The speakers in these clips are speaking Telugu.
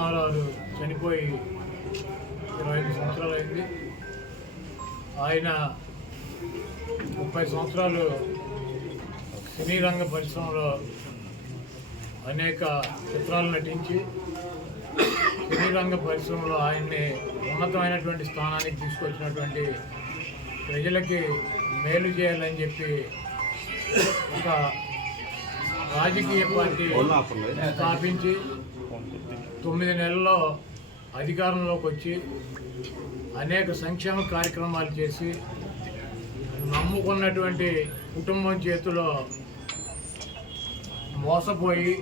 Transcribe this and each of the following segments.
రామారావు చనిపోయి 25 సంవత్సరాలు అయింది. ఆయన 30 సంవత్సరాలు సినీ రంగ పరిశ్రమలో అనేక చిత్రాలు నటించి సినీ రంగ పరిశ్రమలో ఆయన్ని ఉన్నతమైనటువంటి స్థానానికి తీసుకొచ్చినటువంటి, ప్రజలకి మేలు చేయాలని చెప్పి ఒక రాజకీయ పార్టీ స్థాపించి 9 నెలల్లో అధికారంలోకి వచ్చి అనేక సంక్షేమ కార్యక్రమాలు చేసి నమ్ముకున్నటువంటి కుటుంబం చేతిలో మోసపోయి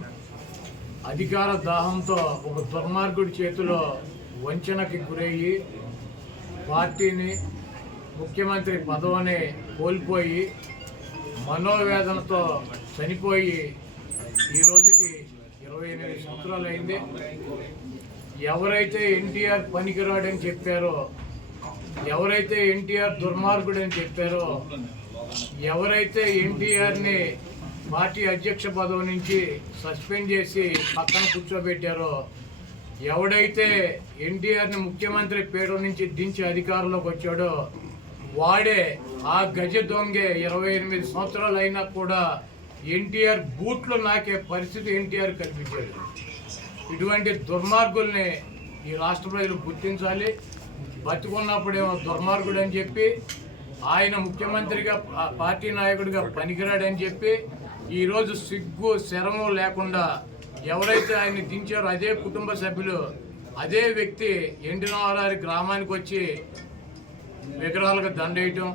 అధికార దాహంతో ఒక దుర్మార్గుడి చేతిలో వంచనకి గురయ్యి పార్టీని, ముఖ్యమంత్రి పదవిని కోల్పోయి మనోవేదనతో చనిపోయి ఈ రోజుకి 28 సంవత్సరాలు అయింది. ఎవరైతే ఎన్టీఆర్ పనికిరాడని చెప్పారో, ఎవరైతే ఎన్టీఆర్ దుర్మార్గుడని చెప్పారో, ఎవరైతే ఎన్టీఆర్ని పార్టీ అధ్యక్ష పదవి నుంచి సస్పెండ్ చేసి పక్కన కూర్చోబెట్టారో, ఎవడైతే ఎన్టీఆర్ని ముఖ్యమంత్రి పీఠం నుంచి దించి అధికారంలోకి వచ్చాడో వాడే ఆ గజ దొంగే 28 సంవత్సరాలు అయినా కూడా ఎన్టీఆర్ బూట్లు నాకే పరిస్థితి ఎన్టీఆర్ కల్పించాడు. ఇటువంటి దుర్మార్గుల్ని ఈ రాష్ట్ర ప్రజలు గుర్తించాలి. బతుకున్నప్పుడేమో దుర్మార్గుడు అని చెప్పి, ఆయన ముఖ్యమంత్రిగా పార్టీ నాయకుడిగా పనికిరాడని చెప్పి, ఈరోజు సిగ్గు శరము లేకుండా ఎవరైతే ఆయన్ని దించారో అదే కుటుంబ సభ్యులు, అదే వ్యక్తి ఎన్టీ రామారావు గ్రామానికి వచ్చి విగ్రహాలకు దండేయటం,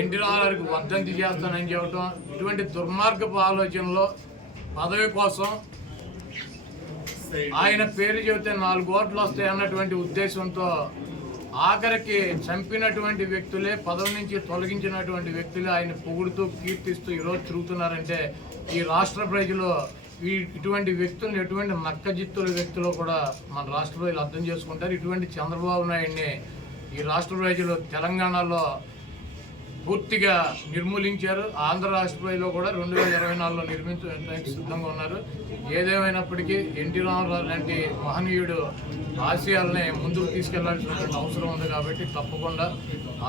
ఎన్టీ రామారావుకి వర్ధంతి చేస్తానని చెప్పటం, ఇటువంటి దుర్మార్గపు ఆలోచనలో పదవి కోసం ఆయన పేరు చెబితే 4 ఓట్లు వస్తాయి అన్నటువంటి ఉద్దేశంతో ఆఖరికి చంపినటువంటి వ్యక్తులే, పదవి నుంచి తొలగించినటువంటి వ్యక్తులే ఆయన పొగుడుతూ కీర్తిస్తూ ఈరోజు తిరుగుతున్నారంటే ఈ రాష్ట్ర ప్రజలు ఇటువంటి వ్యక్తులను, ఎటువంటి నక్కజిత్తుల వ్యక్తులు కూడా మన రాష్ట్ర ప్రజలు అర్థం చేసుకుంటారు. ఇటువంటి చంద్రబాబు నాయుడిని ఈ రాష్ట్ర ప్రజలు తెలంగాణలో పూర్తిగా నిర్మూలించారు. ఆంధ్ర రాష్ట్ర ప్రజలు కూడా 2024లో నిర్మించడానికి సిద్ధంగా ఉన్నారు. ఏదేమైనప్పటికీ ఎన్టీ రామారావు లాంటి మహనీయుడు ఆశయాలని ముందుకు తీసుకెళ్లాల్సినటువంటి అవసరం ఉంది. కాబట్టి తప్పకుండా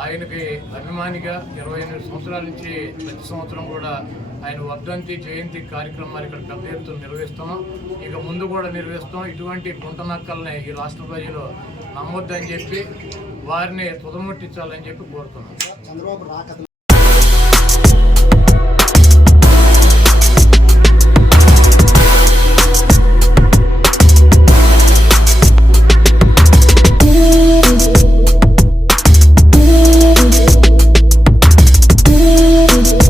ఆయనకి అభిమానిగా 28 సంవత్సరాల నుంచి ప్రతి సంవత్సరం కూడా ఆయన వర్ధంతి, జయంతి కార్యక్రమాలు ఇక్కడ పెద్ద ఎత్తున నిర్వహిస్తున్నాం. ఇక ముందు కూడా నిర్వహిస్తాం. ఇటువంటి గుంటనక్కల్ని ఈ రాష్ట్ర ప్రజలు నమ్మొద్దని చెప్పి వారిని తుదముట్టించాలని చెప్పి కోరుతున్నాం.